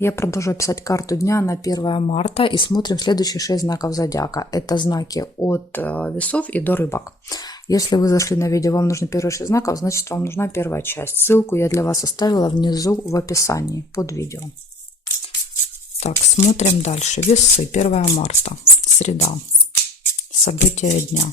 Я продолжаю писать карту дня на 1 марта и смотрим следующие 6 знаков зодиака. Это знаки от весов и до рыбок. Если вы зашли на видео, вам нужны первые 6 знаков, значит вам нужна первая часть. Ссылку я для вас оставила внизу в описании под видео. Так, смотрим дальше. Весы, 1 марта, среда. События дня.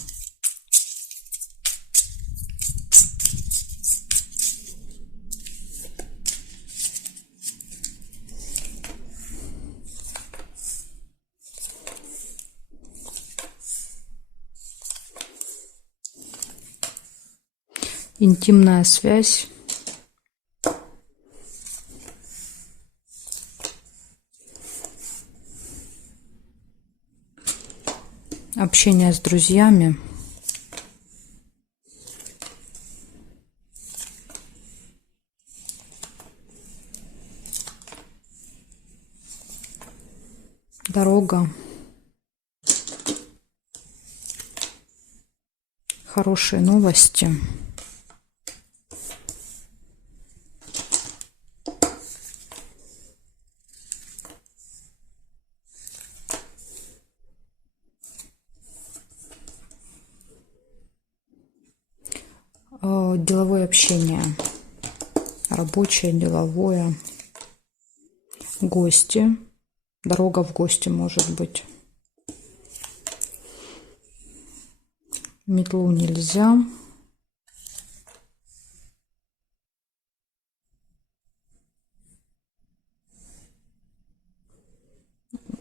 Интимная связь. Общение с друзьями. Дорога. Хорошие новости. Деловое общение. Рабочее, деловое. Гости. Дорога в гости может быть. Метлу нельзя.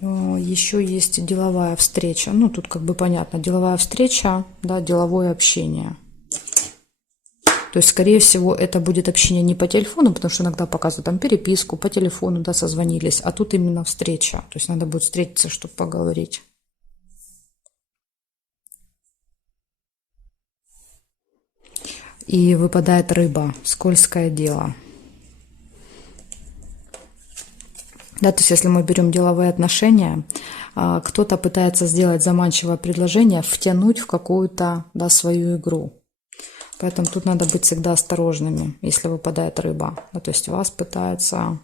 Еще есть деловая встреча. Ну, тут как бы понятно. Деловая встреча, да, деловое общение. То есть, скорее всего, это будет общение не по телефону, потому что иногда показывают там переписку, по телефону, да, созвонились. А тут именно встреча. То есть, надо будет встретиться, чтобы поговорить. И выпадает рыба. Скользкое дело. Да, то есть, если мы берем деловые отношения, кто-то пытается сделать заманчивое предложение, втянуть в какую-то, да, свою игру. Поэтому тут надо быть всегда осторожными, если выпадает рыба. Да, то есть вас пытаются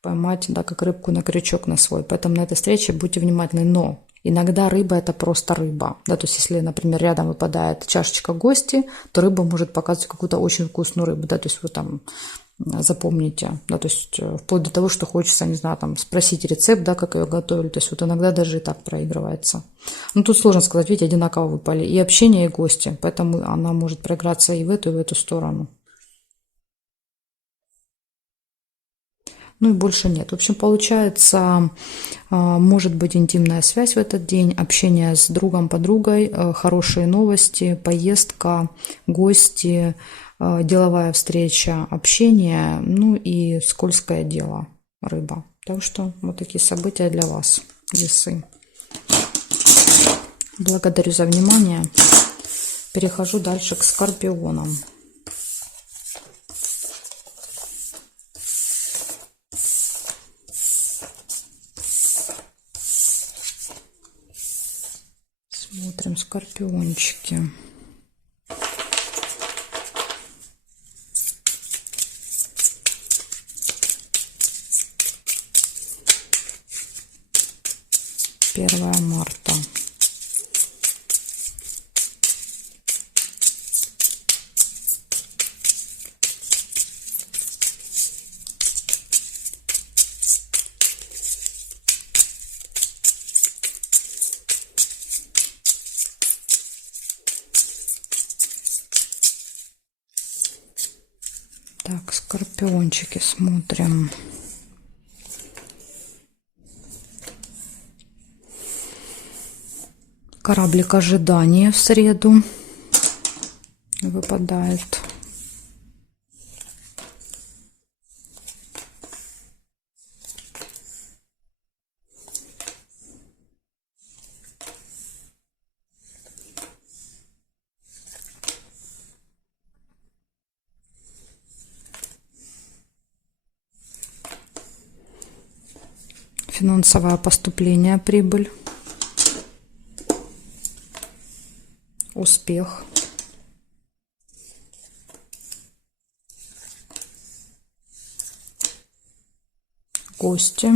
поймать, да, как рыбку на крючок на свой. Поэтому на этой встрече будьте внимательны. Но иногда рыба – это просто рыба. Да, то есть если, например, рядом выпадает чашечка гости, то рыба может показывать какую-то очень вкусную рыбу. Да, то есть вы там запомните. Да, то есть вплоть до того, что хочется, не знаю, там спросить рецепт, да, как ее готовили. То есть вот иногда даже и так проигрывается. Ну, тут сложно сказать, видите, одинаково выпали и общение, и гости. Поэтому она может проиграться и в эту сторону. Ну и больше нет. В общем, получается, может быть интимная связь в этот день, общение с другом, подругой, хорошие новости, поездка, гости, деловая встреча, общение, ну и скользкое дело, рыба. Так что вот такие события для вас, весы. Благодарю за внимание. Перехожу дальше к скорпионам. Смотрим скорпиончики. Первое марта. Так, скорпиончики смотрим. Кораблик ожидания в среду выпадает. Финансовое поступление, прибыль. Успех. Кости.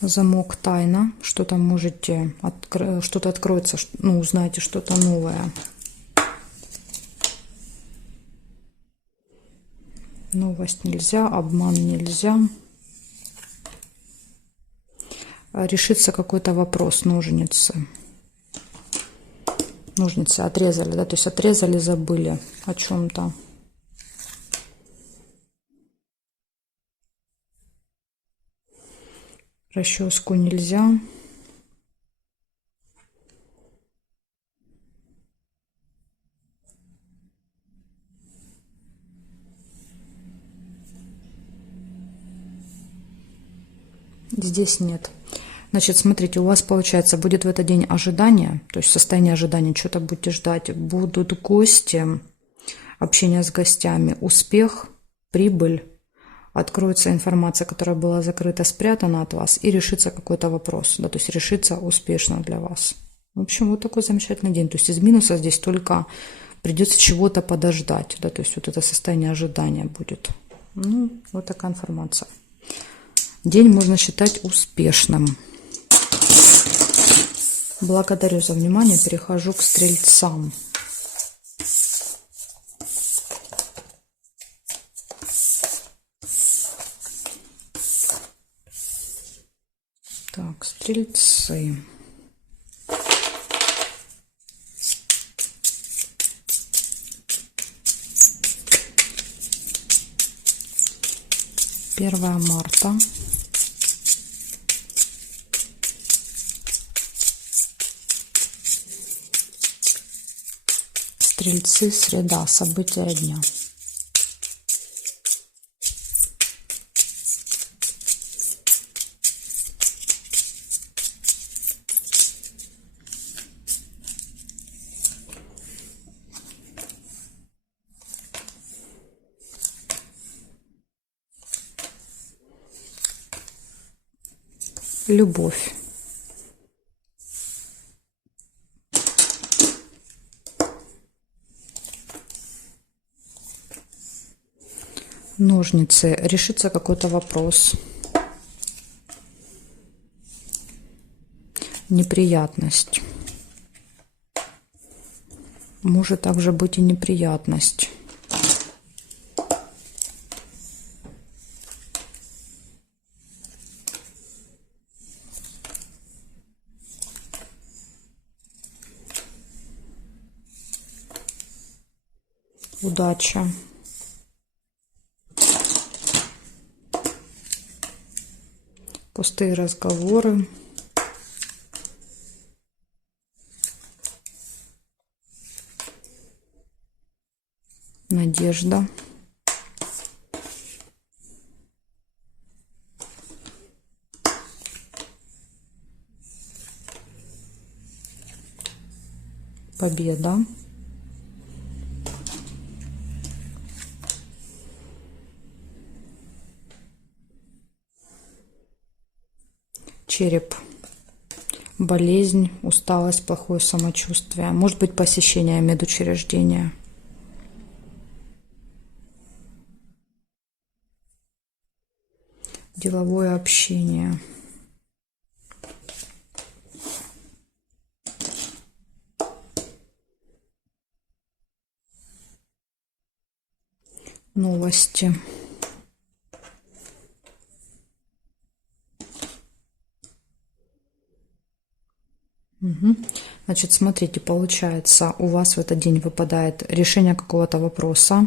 Замок тайна. Что-то можете, что-то откроется, ну, узнаете что-то новое. Новость нельзя, обман нельзя. Решится какой-то вопрос, ножницы. Ножницы отрезали, да, то есть отрезали, забыли о чем-то. Расческу нельзя. Здесь нет. Значит, смотрите, у вас, получается, будет в этот день ожидание, то есть состояние ожидания, что-то будете ждать. Будут гости, общение с гостями, успех, прибыль, откроется информация, которая была закрыта, спрятана от вас, и решится какой-то вопрос, да, то есть решится успешно для вас. В общем, вот такой замечательный день. То есть из минуса здесь только придется чего-то подождать, да, то есть вот это состояние ожидания будет. Ну, вот такая информация. День можно считать успешным. Благодарю за внимание. Перехожу к стрельцам. Так, стрельцы. Первое марта. Стрельцы, среда, события дня. Любовь. Ножницы. Решится какой-то вопрос. Неприятность. Может также быть и неприятность. Удача. Пустые разговоры. Надежда. Победа. Череп. Болезнь, усталость, плохое самочувствие. Может быть, посещение медучреждения. Деловое общение. Новости. Значит, смотрите, получается, у вас в этот день выпадает решение какого-то вопроса,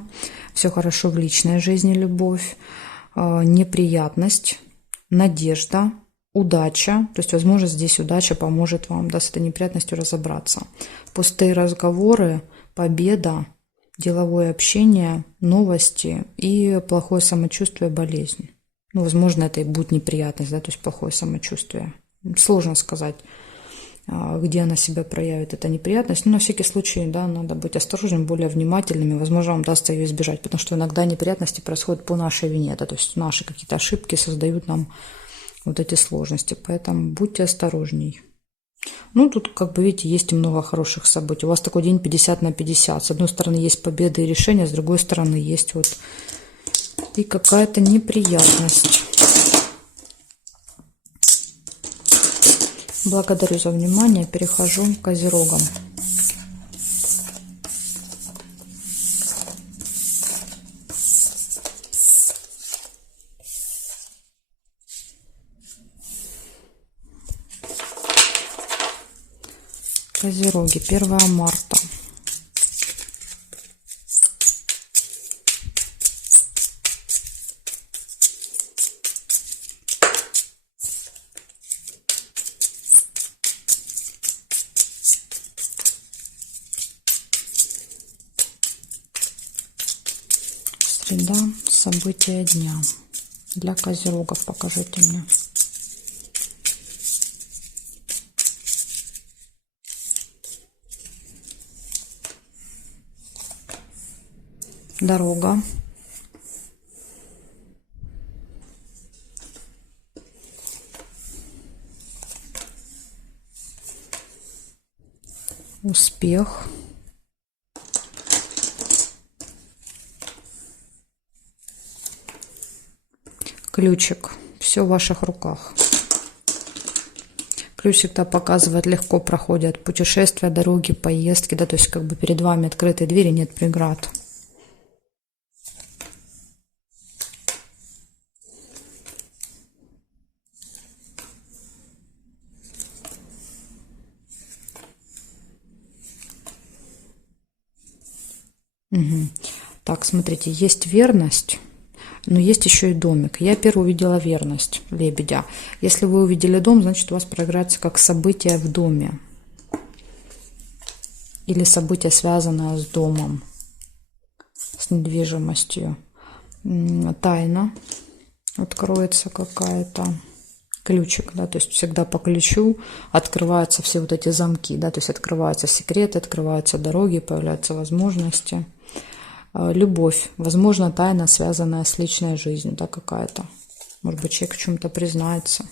все хорошо в личной жизни, любовь, неприятность, надежда, удача, то есть, возможно, здесь удача поможет вам, да, с этой неприятностью разобраться. Пустые разговоры, победа, деловое общение, новости и плохое самочувствие, болезнь. Ну, возможно, это и будет неприятность, да, то есть плохое самочувствие. Сложно сказать, где она себя проявит, эта неприятность. Но на всякий случай, да, надо быть осторожным, более внимательными. Возможно, вам удастся ее избежать, потому что иногда неприятности происходят по нашей вине, да, то есть наши какие-то ошибки создают нам вот эти сложности. Поэтому будьте осторожней. Ну, тут, как бы, видите, есть и много хороших событий. У вас такой день 50/50. С одной стороны, есть победы и решения, с другой стороны, есть вот и какая-то неприятность. Благодарю за внимание. Перехожу к Козерогам. Козероги, 1 марта. Среда, события дня. Для Козерогов покажите мне. Дорога. Успех. Ключик. Все в ваших руках. Ключ всегда показывает, легко проходят путешествия, дороги, поездки, да, то есть как бы перед вами открытые двери, нет преград. Угу. Так, смотрите, есть верность, но есть еще и домик. Я первую увидела верность, лебедя. Если вы увидели дом, значит у вас проиграется как событие в доме. Или событие, связанное с домом, с недвижимостью. Тайна откроется какая-то. Ключик, да, то есть всегда по ключу открываются все вот эти замки, да, то есть открываются секреты, открываются дороги, появляются возможности. Любовь, возможно, тайна, связанная с личной жизнью, да, какая-то. Может быть, человек в чем-то признается.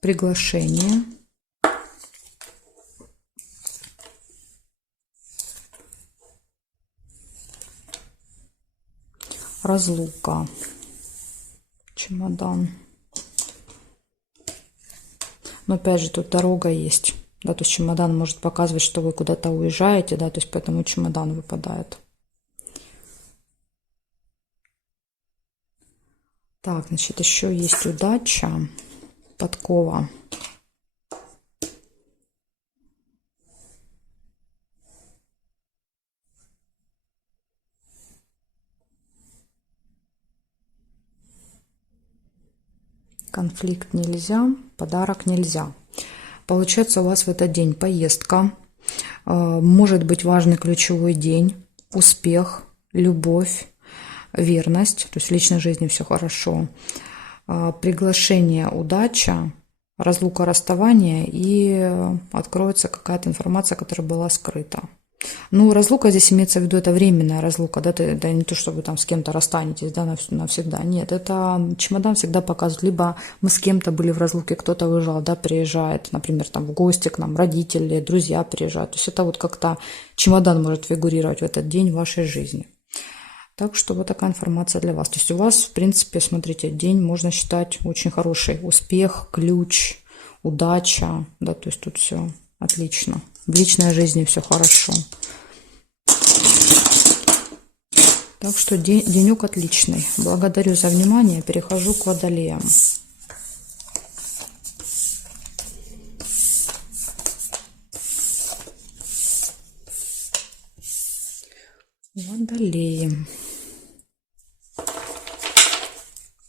Приглашение. Разлука. Чемодан. Но опять же, тут дорога есть. Да, то есть чемодан может показывать, что вы куда-то уезжаете, да, то есть поэтому чемодан выпадает. Так, значит, еще есть удача, подкова. Конфликт нельзя, подарок нельзя. Получается, у вас в этот день поездка, может быть важный ключевой день, успех, любовь, верность, то есть в личной жизни все хорошо, приглашение, удача, разлука, расставание, и откроется какая-то информация, которая была скрыта. Ну, разлука здесь имеется в виду, это временная разлука, да, это не то, что вы там с кем-то расстанетесь, да, навсегда, нет, это чемодан всегда показывает, либо мы с кем-то были в разлуке, кто-то уезжал, да, приезжает, например, там в гости к нам, родители, друзья приезжают, то есть это вот как-то чемодан может фигурировать в этот день в вашей жизни. Так что вот такая информация для вас. То есть у вас, в принципе, смотрите, день можно считать очень хороший. Успех, ключ, удача, да, то есть тут все отлично. В личной жизни все хорошо. Так что денек отличный. Благодарю за внимание. Перехожу к Водолеям. Водолеи.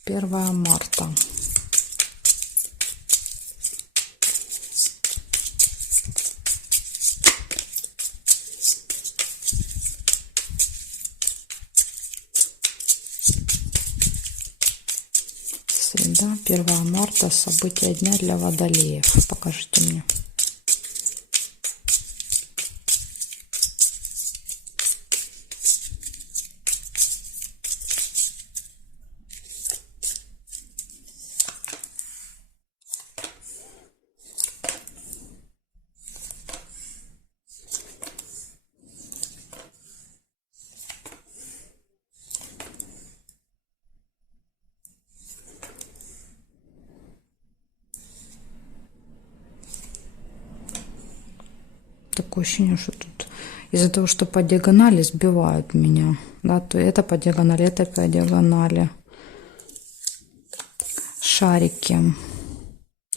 1 марта. Среда, 1 марта, события дня для Водолеев. Покажите мне. такое ощущение, что тут из-за того, что по диагонали сбивают меня. Да, то это по диагонали, это по диагонали. Шарики.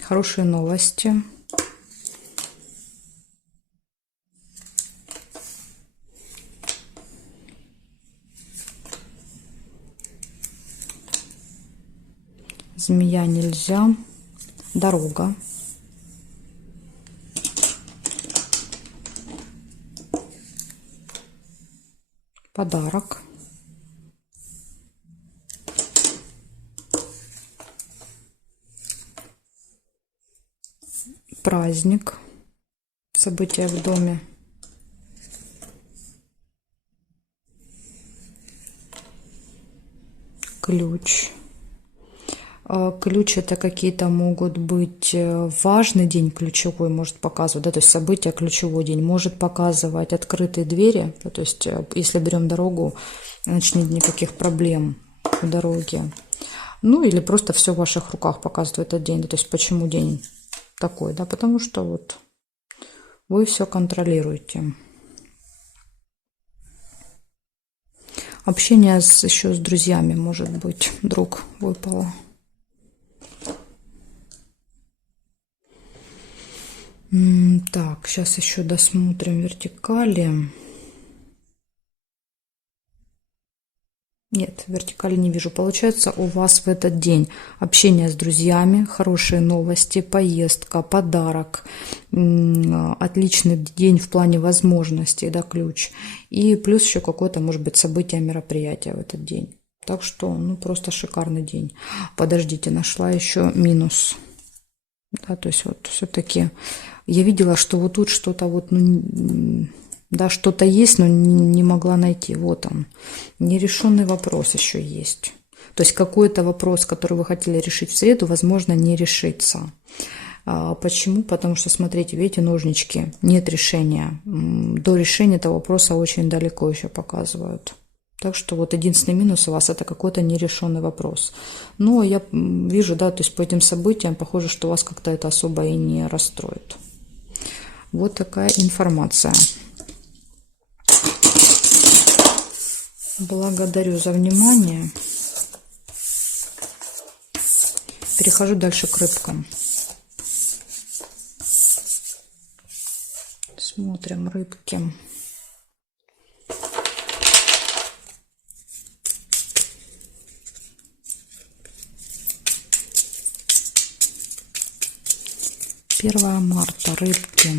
Хорошие новости. Змея нельзя. Дорога. Подарок. Праздник. События в доме. Ключ. Ключ — это какие-то могут быть важный день ключевой, может показывать, да, то есть события ключевой день, может показывать открытые двери, то есть если берем дорогу, значит нет никаких проблем в дороге. Ну или просто все в ваших руках показывает этот день, да, то есть почему день такой, да, потому что вот вы все контролируете. Общение еще с друзьями, может быть, друг выпало. Так, сейчас еще досмотрим вертикали. Нет, вертикали не вижу. Получается, у вас в этот день общение с друзьями, хорошие новости, поездка, подарок, отличный день в плане возможностей, да, ключ. И плюс еще какое-то, может быть, событие, мероприятие в этот день. Так что, ну, просто шикарный день. Подождите, нашла еще минус. Да, то есть вот все-таки я видела, что вот тут что-то вот, ну, да, что-то есть, но не могла найти. Вот он. Нерешенный вопрос еще есть. То есть какой-то вопрос, который вы хотели решить в среду, возможно, не решится. Почему? Потому что, смотрите, видите, ножнички, нет решения. До решения этого вопроса очень далеко еще показывают. Так что вот единственный минус у вас — это какой-то нерешенный вопрос. Но я вижу, да, то есть по этим событиям похоже, что вас как-то это особо и не расстроит. Вот такая информация. Благодарю за внимание. Перехожу дальше к рыбкам. Смотрим рыбки. Первое марта, рыбки.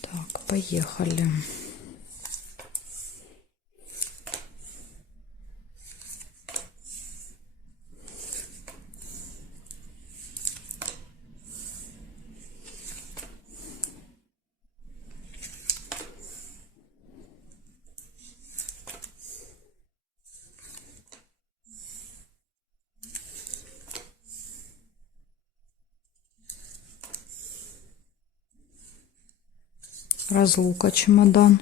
Так, поехали. Разлука, чемодан.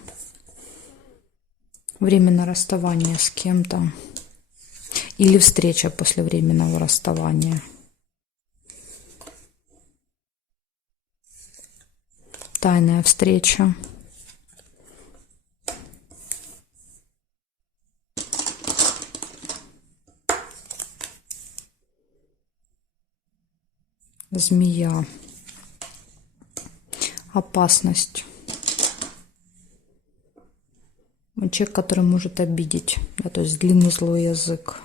Временное расставание с кем-то. Или встреча после временного расставания. Тайная встреча. Змея. Опасность. Человек, который может обидеть, да, то есть длинный злой язык.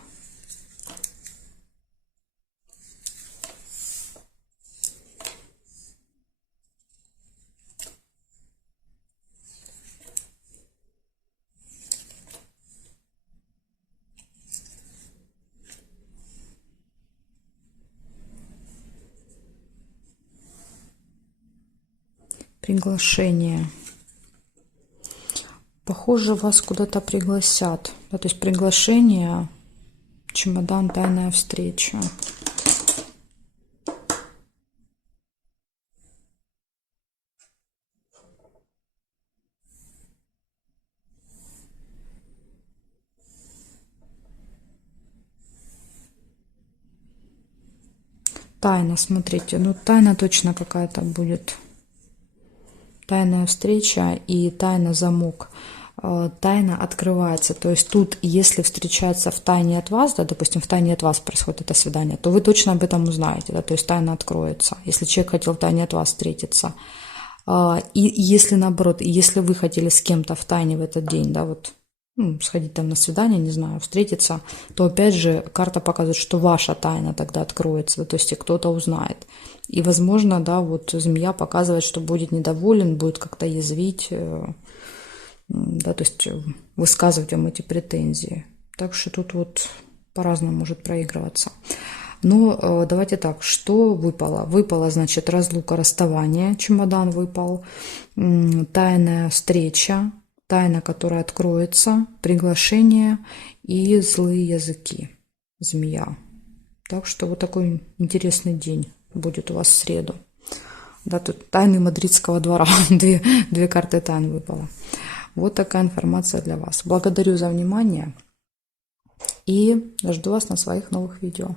Приглашение. Похоже, вас куда-то пригласят. Да, то есть приглашение, чемодан, тайная встреча. Тайна, смотрите, ну тайна точно какая-то будет. Тайная встреча и тайна замок. Тайна открывается. То есть тут, если встречается в тайне от вас, да, допустим, в тайне от вас происходит это свидание, то вы точно об этом узнаете, да, то есть тайна откроется. Если человек хотел в тайне от вас встретиться. И если наоборот, если вы хотели с кем-то в тайне в этот день, да, вот, ну, сходить там на свидание, не знаю, встретиться, то опять же карта показывает, что ваша тайна тогда откроется, да, то есть и кто-то узнает. И, возможно, да, вот змея показывает, что будет недоволен, будет как-то язвить, да, то есть высказывать вам эти претензии. Так что тут вот по-разному может проигрываться. Но давайте так, что выпало? Выпало, значит, разлука, расставание, чемодан выпал, тайная встреча, тайна, которая откроется, приглашение и злые языки, змея. Так что вот такой интересный день будет у вас в среду. Да, тут тайны мадридского двора, две карты тайн выпало. Вот такая информация для вас. Благодарю за внимание и жду вас на своих новых видео.